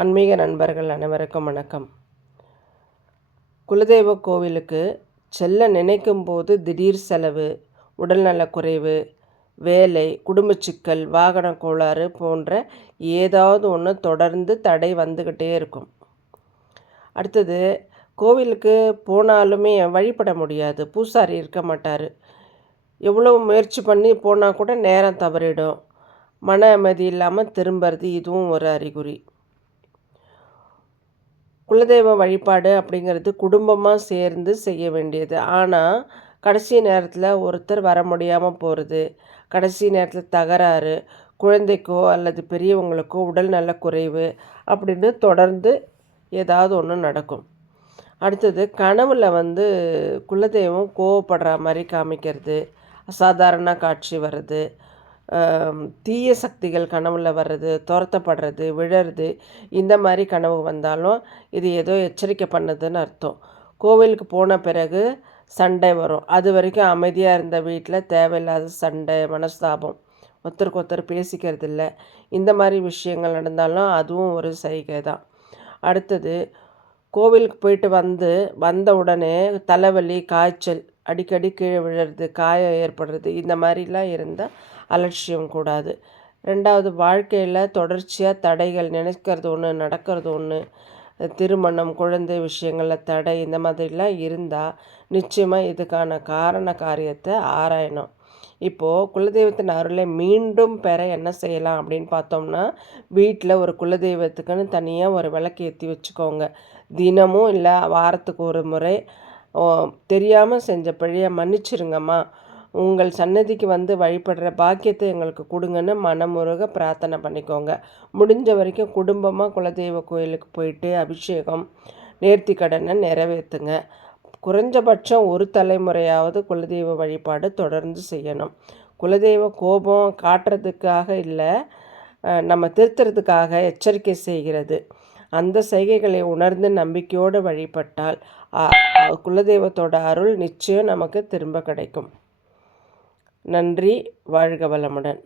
ஆன்மீக நண்பர்கள் அனைவருக்கும் வணக்கம். குலதெய்வ கோவிலுக்கு செல்ல நினைக்கும் போது திடீர் செலவு, உடல்நலக்குறைவு, வேலை, குடும்ப சிக்கல், வாகன கோளாறு போன்ற ஏதாவது ஒன்று தொடர்ந்து தடை வந்துக்கிட்டே இருக்கும். அடுத்தது, கோவிலுக்கு போனாலுமே வழிபட முடியாது. பூசாரி இருக்க மாட்டார். எவ்வளோ முயற்சி பண்ணி போனால் கூட நேரம் தவறிடும். மன அமைதி இல்லாமல் திரும்புறது இதுவும் ஒரு அறிகுறி. குலதெய்வ வழிபாடு அப்படிங்கிறது குடும்பமாக சேர்ந்து செய்ய வேண்டியது. ஆனால் கடைசி நேரத்தில் ஒருத்தர் வர முடியாமல் போகிறது, கடைசி நேரத்தில் தகராறு, குழந்தைக்கோ அல்லது பெரியவங்களுக்கோ உடல் நலக்குறைவு அப்படின்னு தொடர்ந்து ஏதாவது ஒன்று நடக்கும். அடுத்தது, கனவில் குலதெய்வம் கோவப்படுற மாதிரி காமிக்கிறது, அசாதாரண காட்சி வர்றது, தீய சக்திகள் கனவில் வர்றது, துரத்தப்படுறது, விழறது, இந்த மாதிரி கனவு வந்தாலும் இது ஏதோ எச்சரிக்கை பண்ணுதுன்னு அர்த்தம். கோவிலுக்கு போன பிறகு சண்டை வரும். அது வரைக்கும் அமைதியாக இருந்த வீட்டில் தேவையில்லாத சண்டை, மனஸ்தாபம், ஒருத்தருக்கு ஒருத்தர் பேசிக்கிறது இல்லை, இந்த மாதிரி விஷயங்கள் நடந்தாலும் அதுவும் ஒரு சைகை தான். அடுத்தது, கோவிலுக்கு போயிட்டு வந்த உடனே தலைவலி, காய்ச்சல், அடிக்கடி கீழே விழுறது, காயம் ஏற்படுறது, இந்த மாதிரிலாம் இருந்தால் அலட்சியம் கூடாது. ரெண்டாவது, வாழ்க்கையில் தொடர்ச்சியாக தடைகள், நினைக்கிறது ஒன்று நடக்கிறது ஒன்று, திருமணம், குழந்தை விஷயங்களில் தடை, இந்த மாதிரிலாம் இருந்தால் நிச்சயமாக இதுக்கான காரண காரியத்தை ஆராயணும். இப்போது குலதெய்வத்தின் அருளை மீண்டும் பெற என்ன செய்யலாம் அப்படின்னு பார்த்தோம்னா, வீட்டில் ஒரு குலதெய்வத்துக்குன்னு தனியாக ஒரு விளக்கு ஏற்றி வச்சுக்கோங்க. தினமும் இல்லை வாரத்துக்கு ஒரு முறை தெரியாமல் செஞ்ச பிழையை மன்னிச்சிருங்கம்மா, உங்கள் சன்னதிக்கு வழிபடுற பாக்கியத்தை எங்களுக்கு கொடுங்கன்னு மனமுருக பிரார்த்தனை பண்ணிக்கோங்க. முடிஞ்ச வரைக்கும் குடும்பமாக குலதெய்வ கோயிலுக்கு போயிட்டு அபிஷேகம், நேர்த்தி கடனை நிறைவேற்றுங்க. குறைஞ்சபட்சம் ஒரு தலைமுறையாவது குலதெய்வ வழிபாடு தொடர்ந்து செய்யணும். குலதெய்வ கோபம் காட்டுறதுக்காக இல்லை, நம்ம திருத்துறதுக்காக எச்சரிக்கை செய்கிறது. அந்த செய்கைகளை உணர்ந்து நம்பிக்கையோடு வழிபட்டால் குலதெய்வத்தோட அருள் நிச்சயம் நமக்கு திரும்ப கிடைக்கும். நன்றி. வாழ்க வளமுடன்.